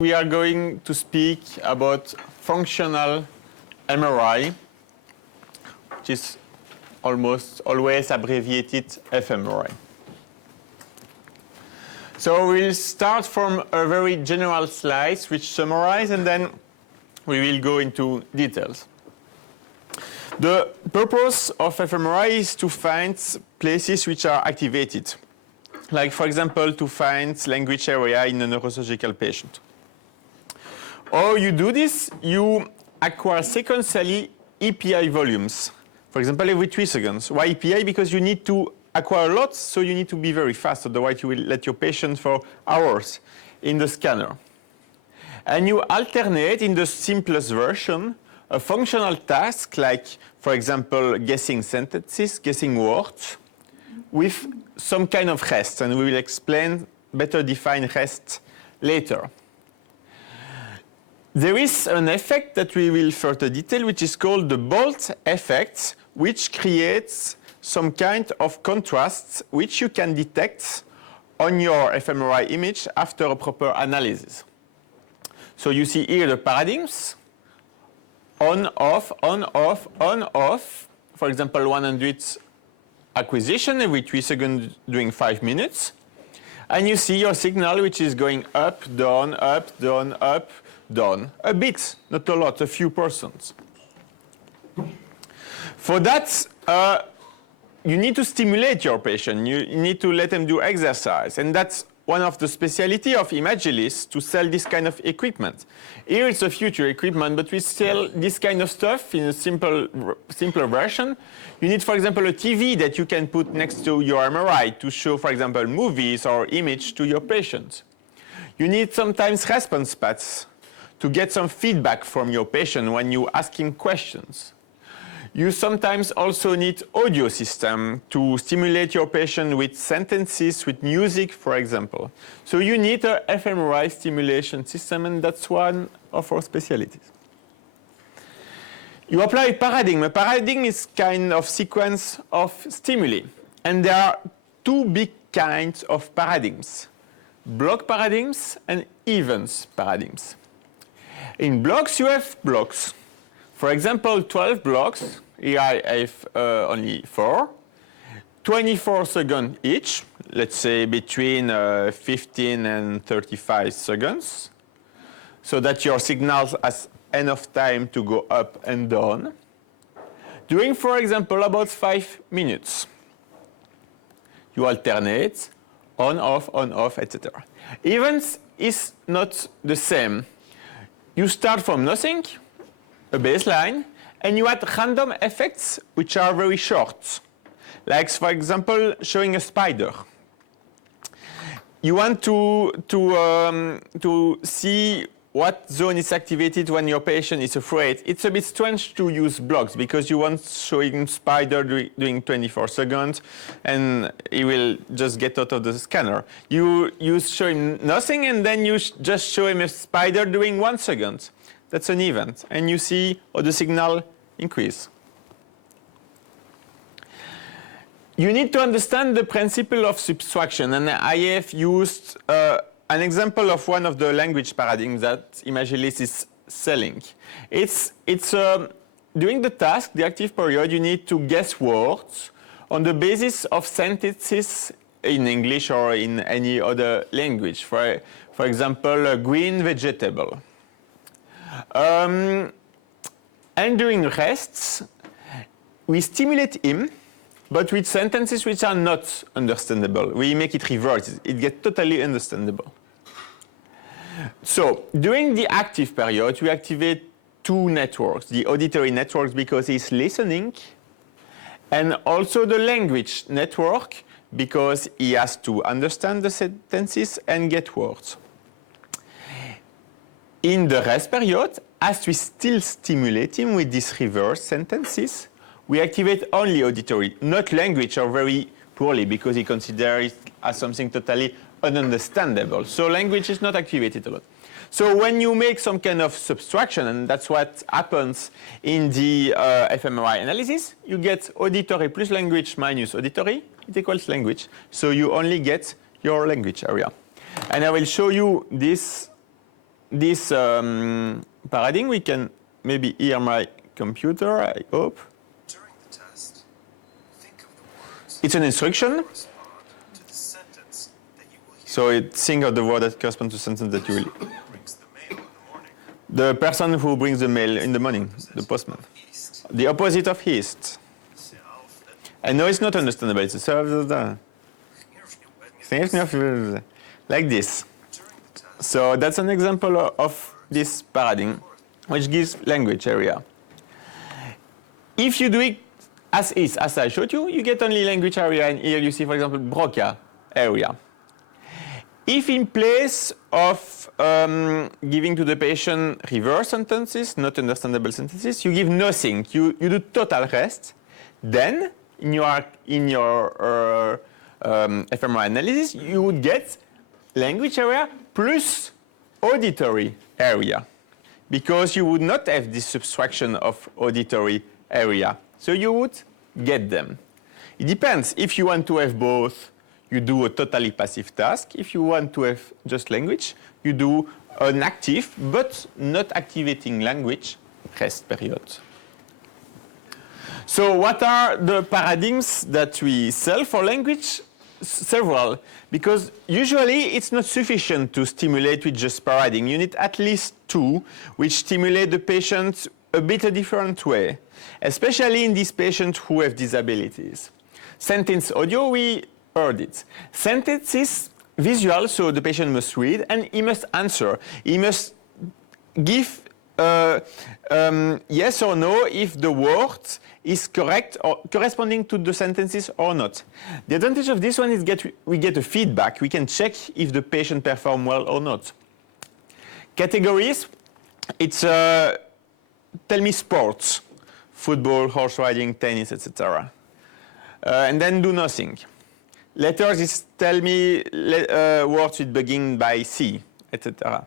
We are going to speak about functional MRI, which is almost always abbreviated fMRI. So we'll start from a very general slide which summarize, and then we will go into details. The purpose of fMRI is to find places which are activated, like for example to find language area in a neurosurgical patient. How you do this? You acquire sequentially EPI volumes, for example every 3 seconds. Why EPI? Because you need to acquire lots, so you need to be very fast, otherwise you will let your patient for hours in the scanner. And you alternate in the simplest version a functional task like, for example, guessing sentences, guessing words, with some kind of rest, and we will explain better define rest later. There is an effect that we will further detail, which is called the Bolt effect, which creates some kind of contrast which you can detect on your fMRI image after a proper analysis. So you see here the paradigms, on, off, on, off, on, off. For example, 100 acquisition every 3 seconds during 5 minutes. And you see your signal which is going up, down, up, down, up, down. A bit, not a lot, a few %. For that, you need to stimulate your patient. You need to let them do exercise. And that's one of the specialty of Imagilis, to sell this kind of equipment. Here it's a future equipment, but we sell this kind of stuff in a simpler version. You need, for example, a TV that you can put next to your MRI to show, for example, movies or image to your patient. You need sometimes response pads to get some feedback from your patient when you ask him questions. You sometimes also need audio system to stimulate your patient with sentences, with music, for example. So you need a fMRI stimulation system, and that's one of our specialties. You apply a paradigm. A paradigm is kind of sequence of stimuli. And there are 2 big kinds of paradigms: block paradigms and events paradigms. In blocks, you have blocks. For example, 12 blocks. Here I have only 4. 24 seconds each, let's say between 15 and 35 seconds, so that your signals has enough time to go up and down. During, for example, about 5 minutes. You alternate, on, off, etc. Events is not the same. You start from nothing, a baseline, and you add random effects which are very short. Like, for example, showing a spider. You want to see what zone is activated when your patient is afraid. It's a bit strange to use blocks because you want showing spider during 24 seconds and he will just get out of the scanner. You show him nothing and then you just show him a spider during 1 second. That's an event, and you see how the signal increase. You need to understand the principle of subtraction, and I have used an example of one of the language paradigms that Imagilis is selling. It's during the task, the active period, you need to guess words on the basis of sentences in English or in any other language. For example, a green vegetable. And during rests, we stimulate him, but with sentences which are not understandable. We make it reverse. It gets totally understandable. So during the active period, we activate 2 networks. The auditory networks because he's listening, and also the language network because he has to understand the sentences and get words. In the rest period, as we still stimulate him with these reverse sentences, we activate only auditory, not language, or very poorly, because he considers it as something totally ununderstandable. So language is not activated a lot. So when you make some kind of subtraction, and that's what happens in the fMRI analysis, you get auditory plus language minus auditory, it equals language. So you only get your language area. And I will show you this this paradigm, we can maybe hear my computer, I hope. During the test, think of the words It's an instruction, that correspond to the sentence that you will hear. so it think of the word that corresponds to the sentence that you will. Who brings the mail in the morning? The person who brings the mail in the morning, the postman. East. The opposite of east. South. I know it's not understandable, it's a like this. During the test, So that's an example of this paradigm, which gives language area. If you do it as is, as I showed you, you get only language area, and here you see, for example, Broca area. If in place of giving to the patient reverse sentences, not understandable sentences, you give nothing, you do total rest, then in your fMRI analysis, you would get language area plus auditory area, because you would not have this subtraction of auditory area. So you would get them. It depends. If you want to have both, you do a totally passive task. If you want to have just language, you do an active but not activating language rest period. So what are the paradigms that we sell for language? Several, because usually it's not sufficient to stimulate with just paradigm. You need at least two which stimulate the patient a bit a different way, especially in these patients who have disabilities. Sentence audio, we heard it. Sentence is visual, so the patient must read and he must answer. He must give yes or no if the word is correct or corresponding to the sentences or not. The advantage of this one is we get a feedback. We can check if the patient performed well or not. Categories, it's tell me sports, football, horse riding, tennis, etc. And then do nothing. Letters is tell me words with begin by C, etc.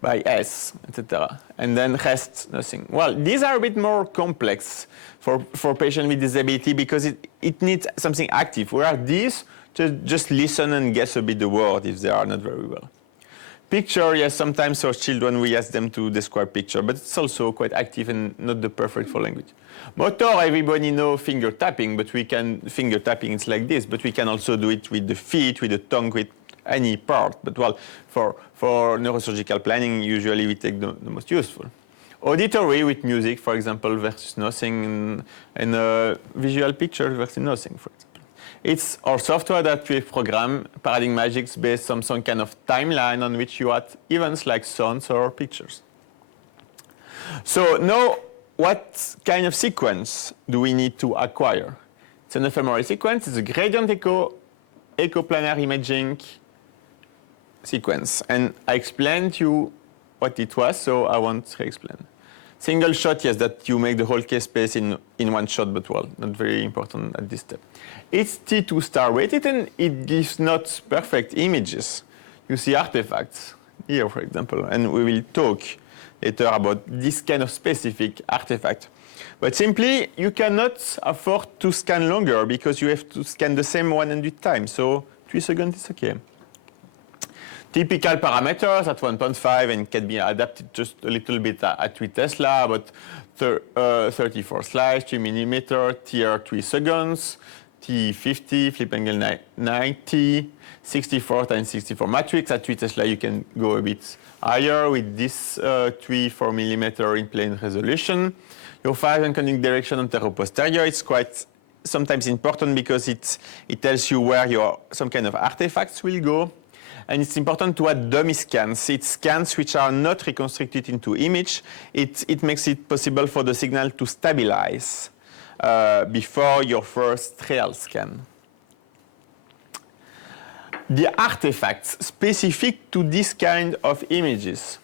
By S, etc. And then rest, nothing. Well, these are a bit more complex for patients with disability because it needs something active, whereas these just listen and guess a bit the word if they are not very well. Picture, yes, sometimes for children we ask them to describe picture, but it's also quite active and not the perfect for language. Motor, everybody knows finger tapping, but finger tapping is like this, but we can also do it with the feet, with the tongue, with any part. But well, for neurosurgical planning, usually we take the most useful. Auditory with music, for example, versus nothing, and visual picture versus nothing, for example. It's our software that we program Paradigm Magics based on some kind of timeline on which you add events like sounds or pictures. So now, what kind of sequence do we need to acquire? It's an fMRI sequence. It's a gradient echo, echoplanar imaging sequence. And I explained to you what it was, so I won't re-explain. Single shot, yes, that you make the whole case space in one shot, but well, not very important at this step. It's T2 star weighted and it gives not perfect images. You see artifacts here, for example, and we will talk later about this kind of specific artifact. But simply, you cannot afford to scan longer because you have to scan the same 100 times, so 3 seconds is okay. Typical parameters at 1.5 and can be adapted just a little bit at 3 Tesla, about 34 slides, 3 millimeter, TR 3 seconds, T50, flip angle 90, 64 times 64 matrix. At 3 Tesla you can go a bit higher with this 4 millimeter in plane resolution. Your 5 encoding direction antero-posterior, it's quite sometimes important because it tells you where some kind of artifacts will go. And it's important to add dummy scans. It's scans which are not reconstructed into image. It makes it possible for the signal to stabilize before your first real scan. The artifacts specific to this kind of images.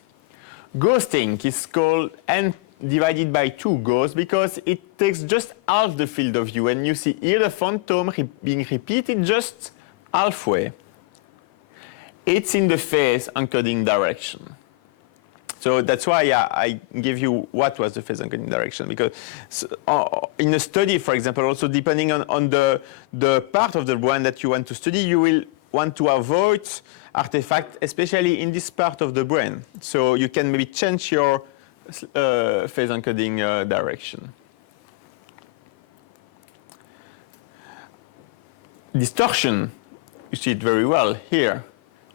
Ghosting is called n divided by 2 ghosts because it takes just half the field of view. And you see here the phantom being repeated just halfway. It's in the phase encoding direction. So that's why I give you what was the phase encoding direction. Because in a study, for example, also depending on the part of the brain that you want to study, you will want to avoid artifacts, especially in this part of the brain. So you can maybe change your phase encoding direction. Distortion, you see it very well here,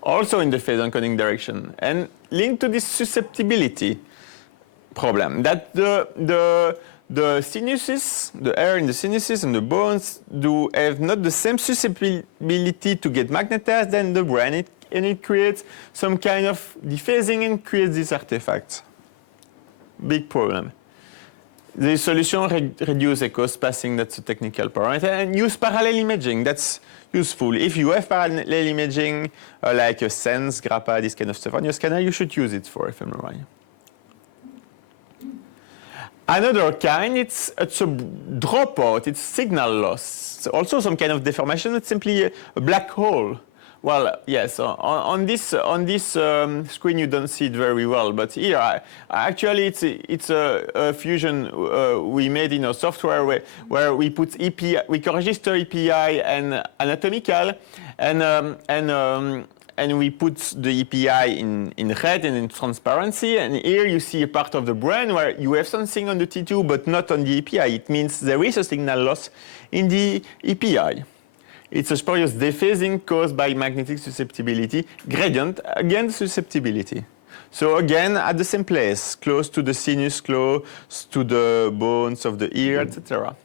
also in the phase encoding direction, and linked to this susceptibility problem that the sinuses, the air in the sinuses and the bones do have not the same susceptibility to get magnetized than the brain, and it creates some kind of dephasing and creates these artifacts. Big problem. The solution reduce echo spacing, that's a technical parameter, and use parallel imaging, that's useful. If you have parallel imaging, like a SENS, GRAPPA, this kind of stuff on your scanner, you should use it for fMRI. Another kind, it's a dropout, it's signal loss. It's also some kind of deformation, it's simply a black hole. Well, yes, on this screen you don't see it very well, but here, actually it's a fusion we made in our software where we put EPI, we can register EPI and anatomical, and we put the EPI in red and in transparency, and here you see a part of the brain where you have something on the T2 but not on the EPI. It means there is a signal loss in the EPI. It's a spurious dephasing caused by magnetic susceptibility, gradient against susceptibility. So again, at the same place, close to the sinus, close to the bones of the ear, etc.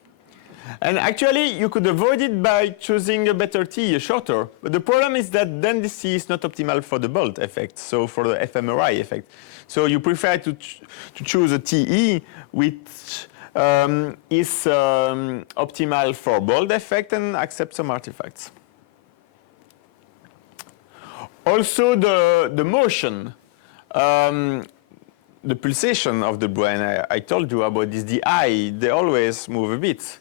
And actually, you could avoid it by choosing a better T, a shorter. But the problem is that then this T is not optimal for the bolt effect, so for the fMRI effect. So you prefer to choose a TE which is optimal for bold effect and accept some artifacts. Also the motion, the pulsation of the brain, I told you about this, the eye, they always move a bit.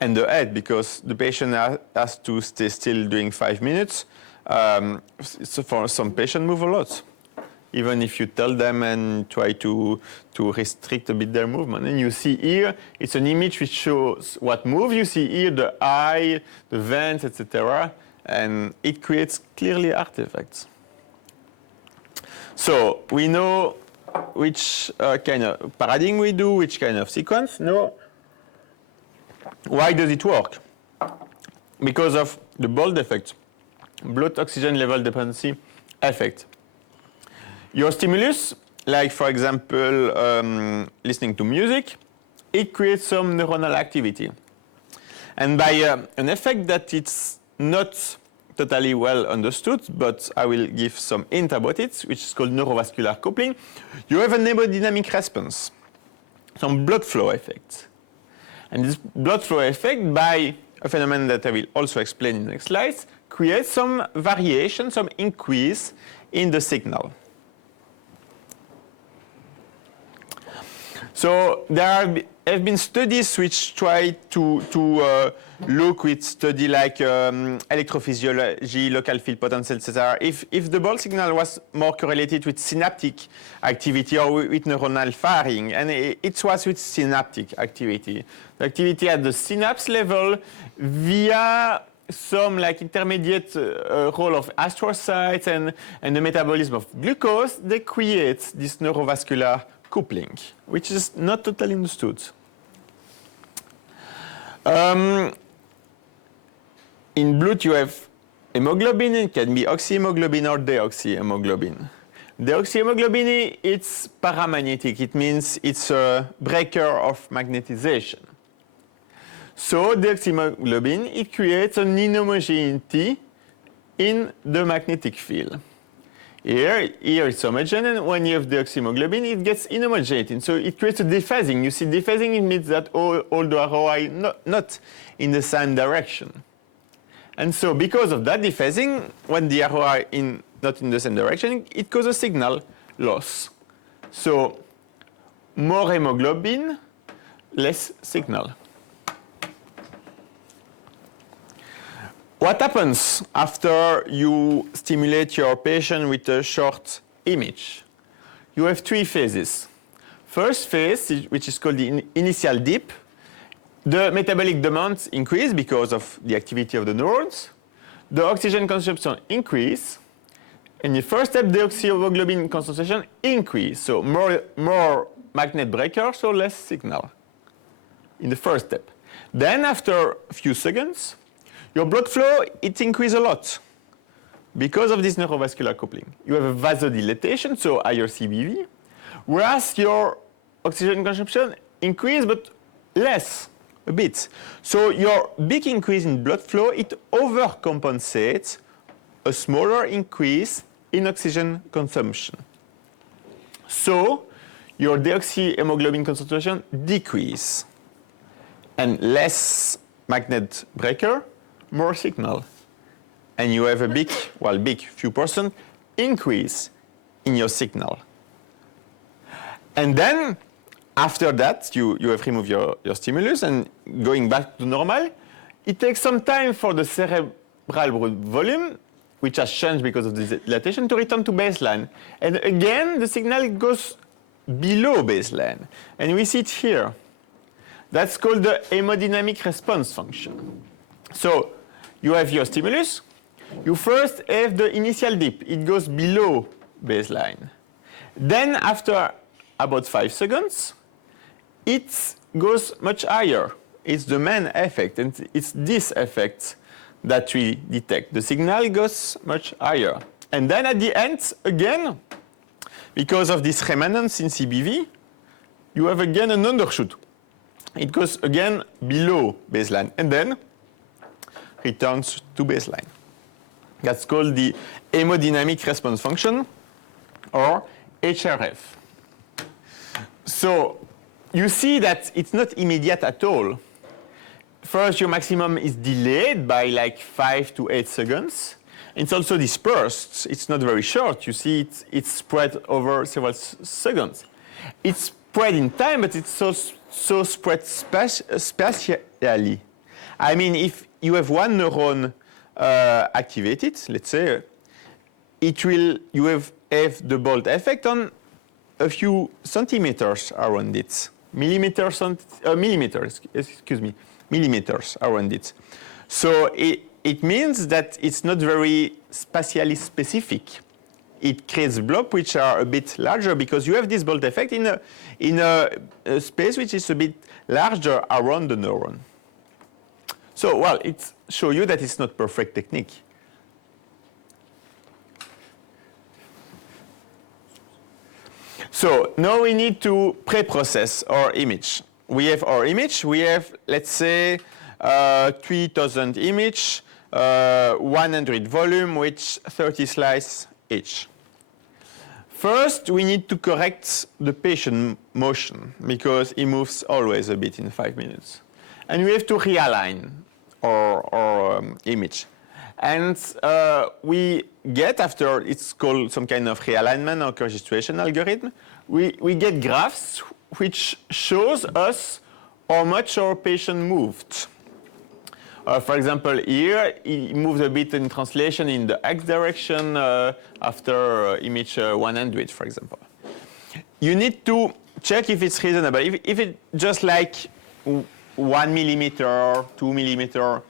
And the head, because the patient has to stay still during 5 minutes. So for some patients move a lot, even if you tell them and try to restrict a bit their movement. And you see here, it's an image which shows what moves. You see here the eye, the veins, etc. And it creates clearly artifacts. So we know which kind of paradigm we do, which kind of sequence. No. Why does it work? Because of the bold effect, blood oxygen level dependency effect. Your stimulus, like for example listening to music, it creates some neuronal activity. And by an effect that it's not totally well understood, but I will give some hint about it, which is called neurovascular coupling, you have a hemodynamic response, some blood flow effect. And this blood flow effect, by a phenomenon that I will also explain in the next slides, creates some variation, some increase in the signal. So there have been studies which try to look with study like electrophysiology, local field potential, etc. If the Bolt signal was more correlated with synaptic activity or with neuronal firing, and it was with synaptic activity. The activity at the synapse level via some like intermediate role of astrocytes and the metabolism of glucose, they create this neurovascular coupling, which is not totally understood. In blood you have hemoglobin, it can be oxyhemoglobin or deoxyhemoglobin. Deoxyhemoglobin, it's paramagnetic, it means it's a breaker of magnetization. So deoxyhemoglobin, it creates an inhomogeneity in the magnetic field. Here it's homogeneous, and when you have deoxyhemoglobin, it gets inhomogeneous. So it creates a dephasing. You see, dephasing, it means that all the ROI not in the same direction. And so because of that dephasing, when the ROI not in the same direction, it causes signal loss. So more hemoglobin, less signal. What happens after you stimulate your patient with a short image? You have 3 phases. First phase, which is called the initial dip, the metabolic demands increase because of the activity of the neurons. the oxygen consumption increase. In the first step, the deoxyhemoglobin concentration increase. So more magnet breaker, so less signal in the first step. Then after a few seconds, your blood flow, it increases a lot because of this neurovascular coupling. You have a vasodilatation, so higher CBV, whereas your oxygen consumption increase, but less, a bit. So your big increase in blood flow, it overcompensates a smaller increase in oxygen consumption. So your deoxyhemoglobin concentration decrease, and less magnet breaker, more signal. And you have a big, few percent increase in your signal. And then, after that, you have removed your stimulus and going back to normal. It takes some time for the cerebral volume, which has changed because of the dilatation, to return to baseline. And again, the signal goes below baseline. And we see it here. That's called the hemodynamic response function. So you have your stimulus. You first have the initial dip. It goes below baseline. Then after about 5 seconds, it goes much higher. It's the main effect, and it's this effect that we detect. The signal goes much higher. And then at the end, again, because of this remanence in CBV, you have again an undershoot. It goes again below baseline, and then returns to baseline. That's called the hemodynamic response function, or HRF. So you see that it's not immediate at all. First, your maximum is delayed by like 5 to 8 seconds. It's also dispersed. It's not very short. You see it's spread over several seconds. It's spread in time, but it's so spread spatially. I mean, if you have one neuron activated, let's say, you have the Bolt effect on a few centimeters around it. Millimeters around it. So it means that it's not very spatially specific. It creates blobs which are a bit larger because you have this Bolt effect in a space which is a bit larger around the neuron. So, well, it shows you that it's not perfect technique. So now we need to pre-process our image. We have our image. We have, let's say, 3,000 image, 100 volume, with 30 slices each. First, we need to correct the patient motion because he moves always a bit in 5 minutes. And we have to realign our image. And we get, after it's called some kind of realignment or registration algorithm, we get graphs which shows us how much our patient moved. For example, here, he moved a bit in translation in the X direction after image 100, for example. You need to check if it's reasonable. If it's just like 1 millimeter, 2 millimeter,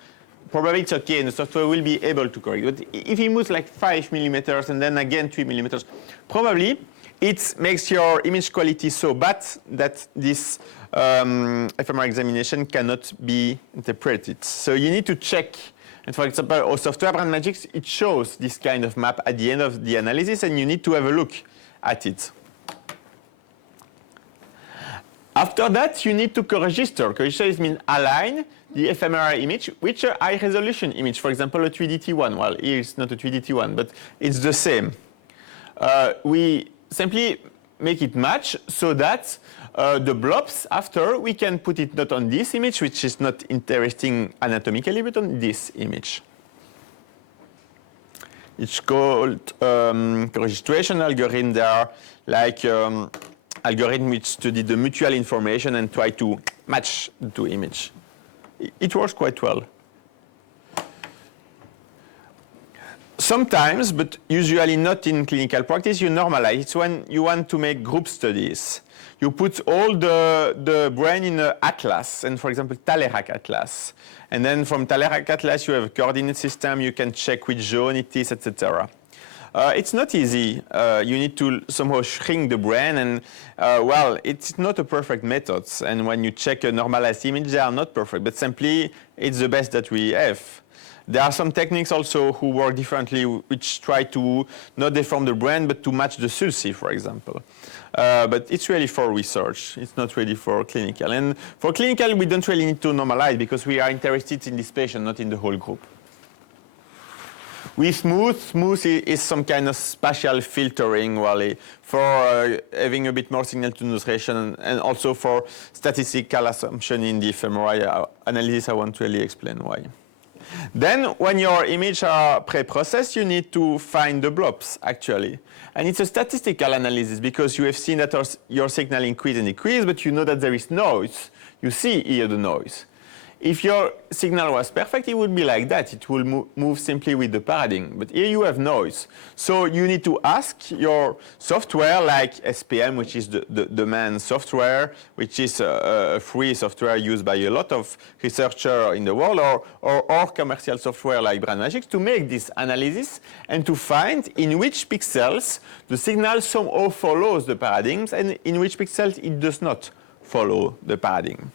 probably it's okay, and the software will be able to correct. But if he moves like 5 millimeters and then again 3 millimeters, probably it makes your image quality so bad that this fMRI examination cannot be interpreted. So you need to check. And for example, our software, BrandMagic, it shows this kind of map at the end of the analysis, and you need to have a look at it. After that, you need to co-register. Co-register means align the fMRI image with a high-resolution image. For example, a 3DT1. Well, here it's not a 3DT1, but it's the same. We simply make it match so that the blobs after, we can put it not on this image, which is not interesting anatomically, but on this image. It's called co-registration algorithm. They are like algorithm which study the mutual information and try to match the two images. It works quite well. sometimes, but usually not in clinical practice, you normalize. It's when you want to make group studies. You put all the brain in an atlas, and for example, Talerac atlas. And then from Talerac atlas, you have a coordinate system. You can check which zone it is, etc. It's not easy. You need to somehow shrink the brain, and well, it's not a perfect method. And when you check a normalized image, they are not perfect, but simply it's the best that we have. There are some techniques also who work differently, which try to not deform the brain, but to match the sulci, for example. But it's really for research. It's not really for clinical. And for clinical, we don't really need to normalize because we are interested in this patient, not in the whole group. With smooth is some kind of spatial filtering, really, for having a bit more signal-to-noise ratio, and also for statistical assumption in the fMRI analysis. I won't really explain why. Then, when your images are pre-processed, you need to find the blobs, actually. And it's a statistical analysis because you have seen that your signal increase and decrease, but you know that there is noise. You see here the noise. If your signal was perfect, it would be like that. It will move simply with the paradigm. But here you have noise. So you need to ask your software, like SPM, which is the main software, which is a free software used by a lot of researchers in the world, or commercial software like BrainMagic, to make this analysis and to find in which pixels the signal somehow follows the paradigms and in which pixels it does not follow the paradigm.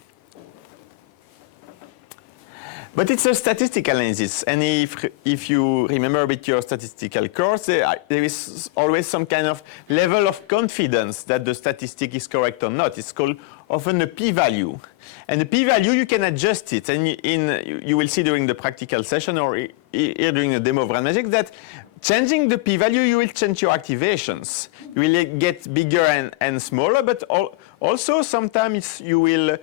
But it's a statistical analysis, and if you remember a bit your statistical course, there is always some kind of level of confidence that the statistic is correct or not. It's called often a p-value. And the p-value, you can adjust it, and you will see during the practical session or here during the demo of BrainMagic that changing the p-value, you will change your activations. You will get bigger and smaller, but also sometimes you will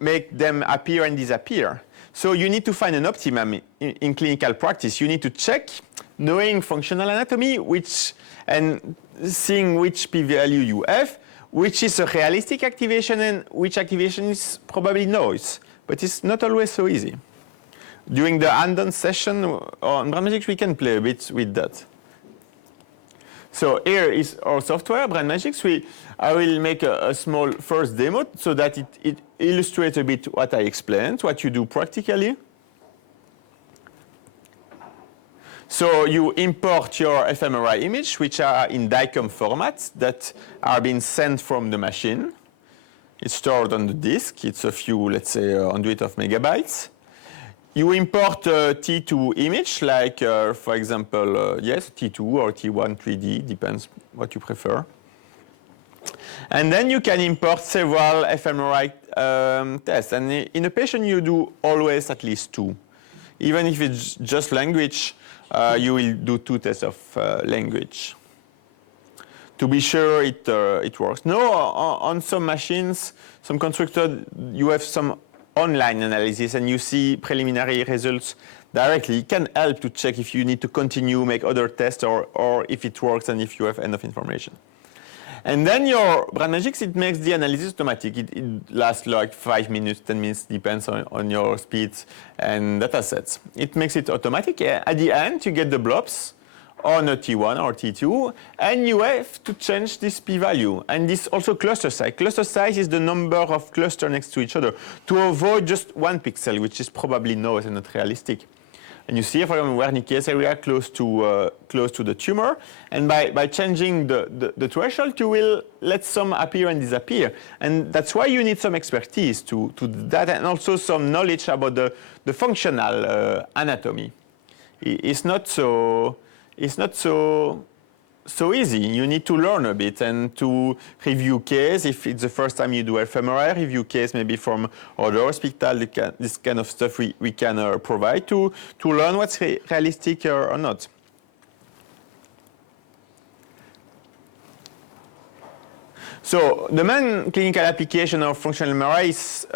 make them appear and disappear. So you need to find an optimum in clinical practice. You need to check, knowing functional anatomy, and seeing which p-value you have, which is a realistic activation and which activation is probably noise. But it's not always so easy. During the hands-on session on BrainMagic, we can play a bit with that. So here is our software, BrainMagic. I will make a small first demo so that it illustrates a bit what I explained, what you do practically. So you import your fMRI image, which are in DICOM formats that are being sent from the machine. It's stored on the disk. It's a few, let's say, hundreds of megabytes. You import a T2 image, like, for example, yes, T2 or T1 3D, depends what you prefer. And then you can import several fMRI tests. And in a patient, you do always at least two. Even if it's just language, you will do 2 tests of language to be sure it works. No, on some machines, some constructors, you have some online analysis and you see preliminary results directly. It can help to check if you need to continue, make other tests, or if it works and if you have enough information. And then your BrainMagic, it makes the analysis automatic. It lasts like 5 minutes, 10 minutes, depends on your speed and data sets. It makes it automatic. At the end, you get the blobs on a T1 or T2, and you have to change this p-value. And this also cluster size. Cluster size is the number of clusters next to each other to avoid just one pixel, which is probably noise and not realistic. And you see, for example, Wernicke's area close to the tumor. And by changing the threshold, you will let some appear and disappear. And that's why you need some expertise to do that, and also some knowledge about the functional anatomy. It's not so easy. You need to learn a bit and to review case. If it's the first time you do fMRI, review case maybe from other hospitals. This kind of stuff we can provide to learn what's realistic or not. So the main clinical application of functional MRI is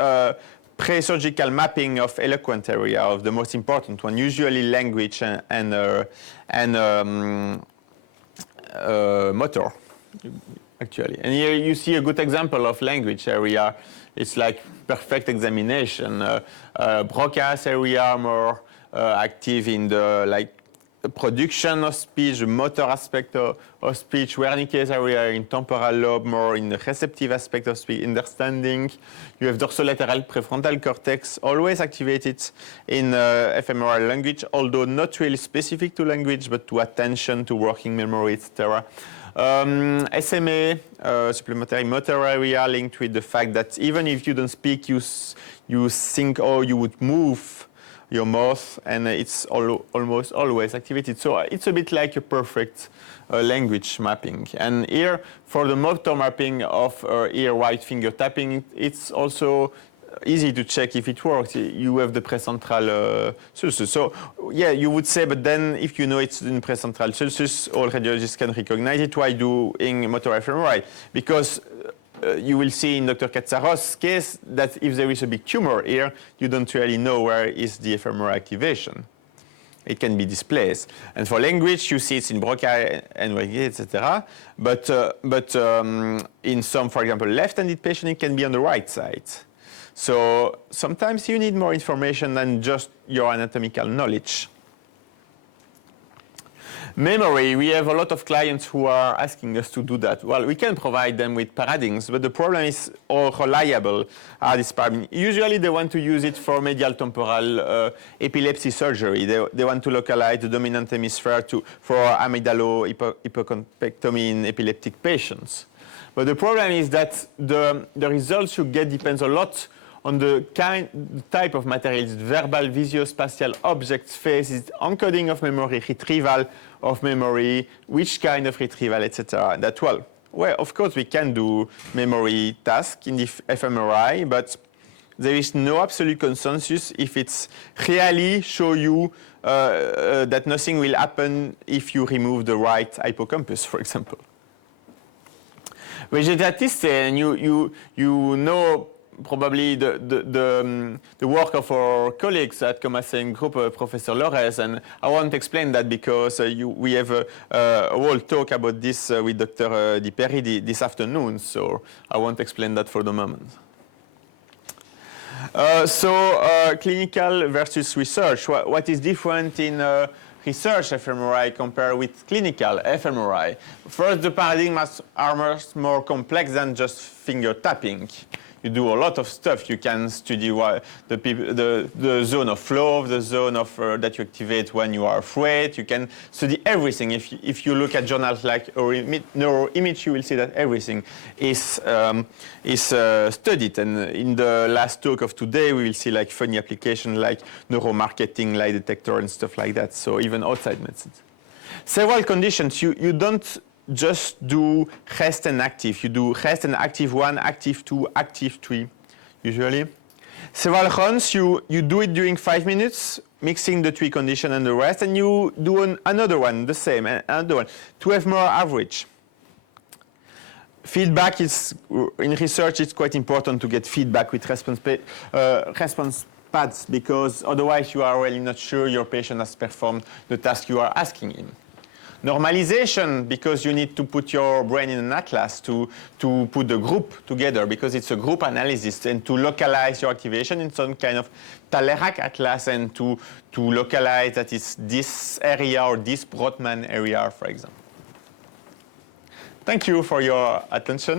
pre-surgical mapping of eloquent area, of the most important one, usually language and motor, actually. And here you see a good example of language area. It's like perfect examination. Broca's area more active in the production of speech, the motor aspect of speech, Wernicke's area in temporal lobe, more in the receptive aspect of speech, understanding. You have dorsolateral prefrontal cortex, always activated in fMRI language, although not really specific to language, but to attention, to working memory, etc. SMA, supplementary motor area, linked with the fact that even if you don't speak, you think, or you would move your mouth, and it's almost always activated. So it's a bit like a perfect language mapping. And here, for the motor mapping of ear right finger tapping, it's also easy to check if it works. You have the precentral sulcus. So yeah, you would say, but then if you know it's in precentral sulcus, all radiologists can recognize it. Why doing motor fMRI? Because you will see in Dr. Katsaros' case that if there is a big tumor here, you don't really know where is the fMRI activation. It can be displaced. And for language, you see it's in Broca and Wernicke, etc. But in some, for example, left-handed patient, it can be on the right side. So sometimes you need more information than just your anatomical knowledge. Memory, we have a lot of clients who are asking us to do that. Well, we can provide them with paradigms, but the problem is how reliable are these paradigms. Usually they want to use it for medial temporal epilepsy surgery. They want to localize the dominant hemisphere for amygdalo-hypocampectomy in epileptic patients. But the problem is that the results you get depends a lot on the type of materials, verbal, visuospatial objects, faces, encoding of memory, retrieval of memory, which kind of retrieval, etc. That, well, of course we can do memory task in the fMRI, but there is no absolute consensus if it's really show you that nothing will happen if you remove the right hippocampus, for example. Vegetative, and you know probably the work of our colleagues at Comaseng Group, Professor Lores, and I won't explain that because we have a whole talk about this with Dr. Di Peri this afternoon, so I won't explain that for the moment. Clinical versus research. What is different in research fMRI compared with clinical fMRI? First, the paradigms are much more complex than just finger tapping. You do a lot of stuff. You can study the zone of flow, the zone of that you activate when you are afraid. You can study everything. If you look at journals like Neuroimage, you will see that everything is studied. And in the last talk of today, we will see like funny applications like neuromarketing, lie detector, and stuff like that. So even outside medicine. Several conditions. You don't just do rest and active. You do rest and active 1, active 2, active 3, usually. Several runs, you do it during 5 minutes, mixing the 3 condition and the rest, and you do another one, the same, another one, to have more average. Feedback is, in research, it's quite important to get feedback with response pads, because otherwise you are really not sure your patient has performed the task you are asking him. Normalization, because you need to put your brain in an atlas to put the group together, because it's a group analysis, and to localize your activation in some kind of Talerac atlas, and to localize that it's this area or this Brodmann area, for example. Thank you for your attention.